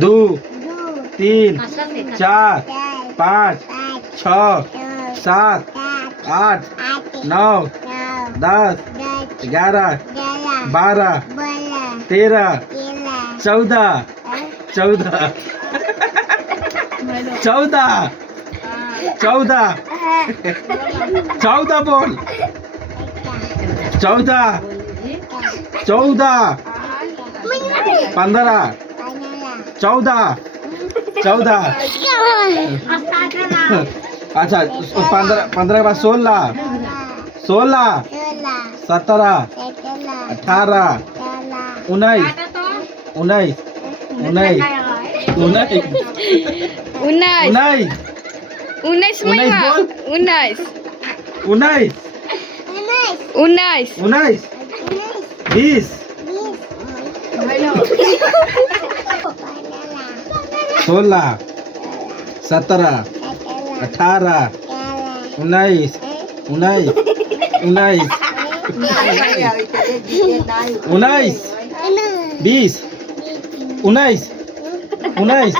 दो, तीन, चार, पाँच, छः, सात, आठ, 9, 10, 11, 12, 13, 14, 14, 14, 14 बोल, 14, 14, 15, 14, 14, अच्छा 15 के बाद 16, 16, 17, 18, 19, 19, 19, 19, 19 মাইমা 19 19, 19 19, 20, 16, 17, 18, 19, 19, 19, 19, 20, 19, 19